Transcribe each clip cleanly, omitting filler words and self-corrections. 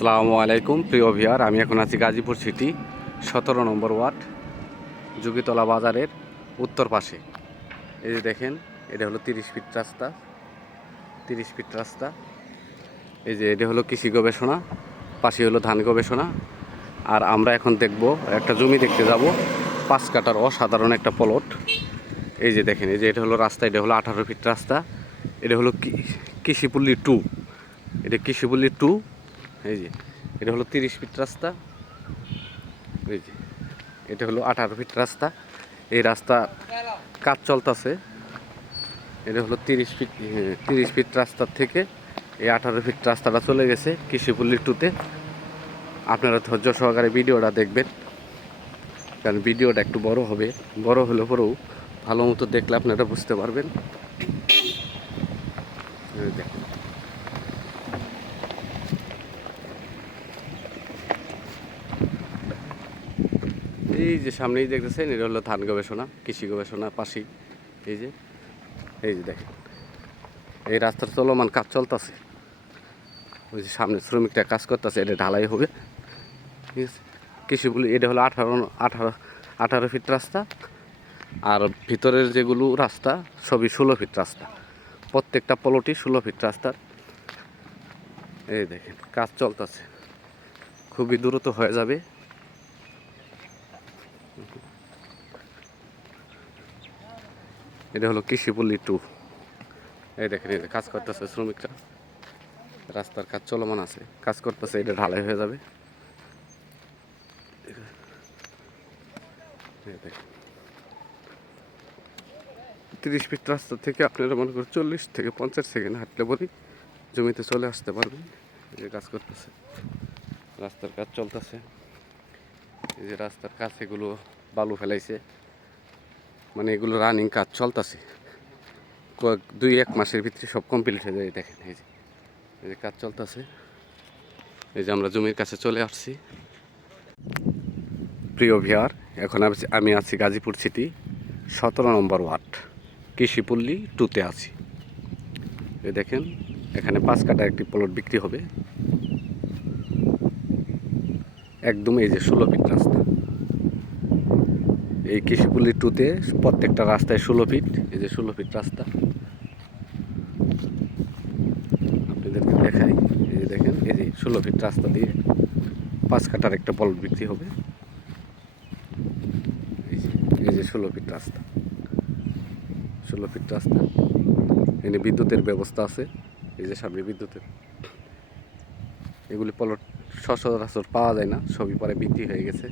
আসসালামু আলাইকুম প্রিয় ভিউয়ার, আমি এখন আছি গাজীপুর সিটি 17 নম্বর ওয়ার্ড যোগীতলা বাজারের উত্তর পাশে। এই যে দেখেন, এটা হলো 30 ফিট রাস্তা। 30 ফিট রাস্তা। এই যে এটা হলো কৃষি গবেষণা, পাশে হলো ধান গবেষণা। আর আমরা এখন দেখব, একটা জমি দেখতে যাব, 5 কাঠার অসাধারণ একটা প্লট। এই যে দেখেন, এই যে এটা হলো রাস্তা, এটা হলো 18 ফিট রাস্তা। এটা হলো কৃষিপল্লী 2। এটা কৃষিপল্লী 2। এই যে এটা হলো 30 ফিট রাস্তা। এই যে এটা হলো 18 ফিট রাস্তা। এই রাস্তা কাজ চলতেছে। এটা হলো 30 ফিট রাস্তার থেকে এই 18 ফিট রাস্তাটা চলে গেছে কৃষিপল্লী 2-তে। আপনারা ধৈর্য সহকারে ভিডিওটা দেখবেন, কারণ ভিডিওটা একটু বড় হবে। বড় হলে পরেও ভালো মতো দেখলে আপনারা বুঝতে পারবেন। দেখেন, এই যে সামনেই দেখতেছেন, এটা হলো ধান গবেষণা, কৃষি গবেষণার পাশেই। এই যে দেখেন, এই রাস্তার চলমান কাজ চলতেছে। ওই যে সামনে শ্রমিকরা কাজ করতেছে, এটা ঢালাই হবে। ঠিক আছে, কৃষিগুলি এটা হলো 18 ফিট রাস্তা। আর ভিতরের যেগুলো রাস্তা সবই 16 ফিট রাস্তা। প্রত্যেকটা প্লটই 16 ফিট রাস্তার। এই দেখেন, কাজ চলতেছে, খুবই দ্রুত হয়ে যাবে। এটা হলো কৃষিপল্লী 2। এই দেখেন, এই যে কাজ করতেছে শ্রমিকরা, রাস্তার কাজ চলমান আছে, কাজ করতেছে, এটা ঢালাই হয়ে যাবে। দেখেন, 30 ফিট রাস্তা থেকে আপনারা মনে করেন 40 থেকে 50 সেকেন্ড হাঁটলে পরেই জমিতে চলে আসতে পারবেন। এই যে কাজ করতেছে, রাস্তার কাজ চলতেছে। এই যে রাস্তার কাজ, এগুলো বালু ফেলাইছে, মানে এগুলো রানিং কাজ চলতেছে। 2-1 মাসের ভিতরে সব কমপ্লিট হয়ে যায়। দেখেন, এই যে কাজ চলতেছে। এই যে আমরা জমির কাছে চলে আসছি। প্রিয় ভিউয়ার, এখন আমি আছি গাজীপুর সিটি 17 নম্বর ওয়ার্ড কৃষিপল্লী 2-তে আছি। এই দেখেন, এখানে 5 কাঠা একটি প্লট বিক্রি হবে। একদম এই যে 16 ফিট রাস্তা। এই কৃষিপল্লী 2-তে প্রত্যেকটা রাস্তায় 16 ফিট। এই যে 16 ফিট রাস্তা আপনাদেরকে দেখাই। এই যে দেখেন, এই যে 16 ফিট রাস্তা দিয়ে 5 কাঠার একটা প্লট বিক্রি হবে। এই যে 16 ফিট রাস্তা, 16 ফিট রাস্তা। এখানে বিদ্যুতের ব্যবস্থা আছে। এই যে সামনে বিদ্যুতের, এগুলি প্লট সচরাচর পাওয়া যায় না, সবই পরে বিক্রি হয়ে গেছে।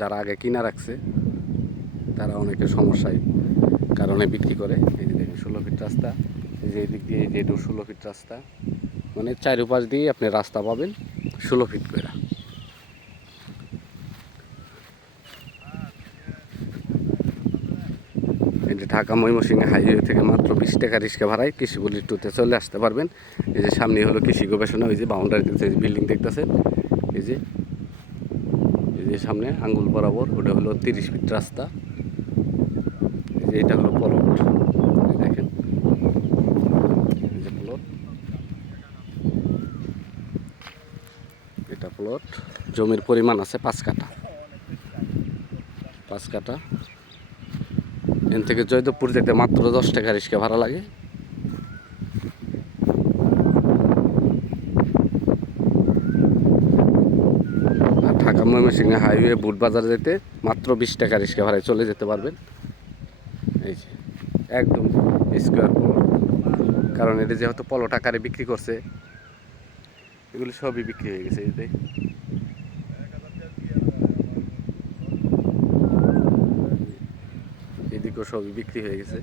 যারা আগে কিনা রাখছে তারা অনেকের সমস্যায় কারণে বিক্রি করে। এই যে দেখেন 16 ফিট রাস্তা। এই যে এদিক দিয়ে, এই যে 16 ফিট রাস্তা, মানে চারপাশ দিয়ে আপনি রাস্তা পাবেন 16 ফিট করে। এই যে ঢাকা ময়মনসিংহ হাইওয়ে থেকে মাত্র 20 টাকা রিক্সা ভাড়ায় কৃষিপল্লী 2-তে চলে আসতে পারবেন। এই যে সামনে হলো কৃষি গবেষণা। ওই যে বাউন্ডারি দেখতে, বিল্ডিং দেখতেছেন। এই যে সামনে আঙ্গুল বরাবর, ওটা হলো 30 ফিট রাস্তা। এই যে এটা হলো প্লট। দেখেন, এই যে প্লট, এটা প্লট। জমির পরিমাণ আছে 5 কাঠা। 5 কাঠা। এখান থেকে জয়দেবপুর যেতে মাত্র 10 টাকা রিক্সা ভাড়া লাগে। আর ঢাকা ময়মনসিংহ হাইওয়ে বুটবাজার যেতে মাত্র 20 টাকা রিক্সা ভাড়ায় চলে যেতে পারবেন। এই যে একদম স্কোয়ার প্লট, কারণ এটা যেহেতু প্লট আকারে বিক্রি করছে, এগুলো সবই বিক্রি হয়ে গেছে। এই এদিকেও সবই বিক্রি হয়ে গেছে।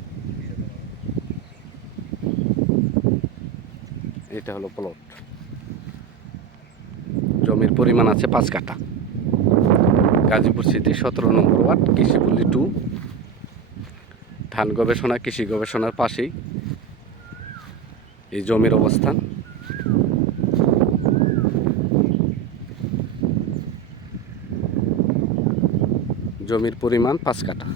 এটা হলো প্লট। জমির পরিমাণ আছে 5 কাঠা। গাজীপুর সিটি 17 নম্বর ওয়ার্ড কৃষিপল্লী 2। ধান গবেষণা, কৃষি গবেষণার পাশেই এই জমির অবস্থান। জমির পরিমাণ 5 কাঠা।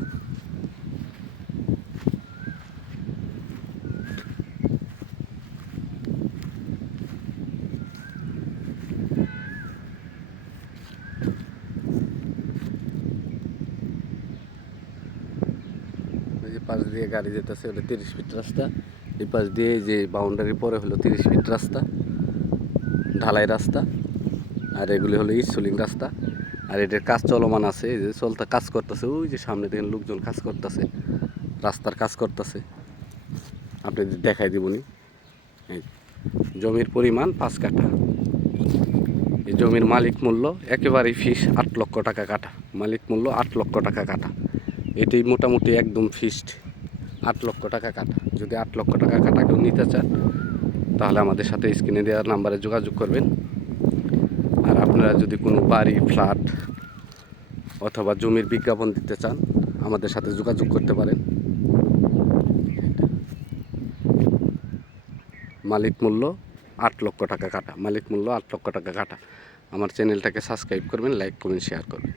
পাশ দিয়ে গাড়ি যেতেছে, ওটা 30 ফিট রাস্তা। এই পাশ দিয়ে যে বাউন্ডারি পরে হলো 30 ফিট রাস্তা, ঢালাই রাস্তা। আর এগুলি হলো ইটসুলিং রাস্তা। আর এটার কাজ চলমান আছে, এই যে কাজ করতেছে, ওই যে সামনে দেখেন লোকজন কাজ করতেছে, রাস্তার কাজ করতেছে। আপনাদের দেখাই দিবনি। এই জমির পরিমাণ 5 কাঠা। এই জমির মালিক মূল্য একেবারেই ফিস 8 লক্ষ টাকা কাঠা। মালিক মূল্য 8 লক্ষ টাকা কাঠা। এটি মোটামুটি একদম ফিক্সড 8 লক্ষ টাকা কাঠা। যদি 8 লক্ষ টাকা কাঠা কেউ নিতে চান তাহলে আমাদের সাথে স্ক্রিনে দেওয়ার নাম্বারে যোগাযোগ করবেন। আর আপনারা যদি কোনো বাড়ি, ফ্ল্যাট অথবা জমির বিজ্ঞাপন দিতে চান আমাদের সাথে যোগাযোগ করতে পারেন। মালিক মূল্য 8 লক্ষ টাকা কাঠা। মালিক মূল্য 8 লক্ষ টাকা কাঠা। আমার চ্যানেলটাকে সাবস্ক্রাইব করবেন, লাইক করবেন, শেয়ার করবেন।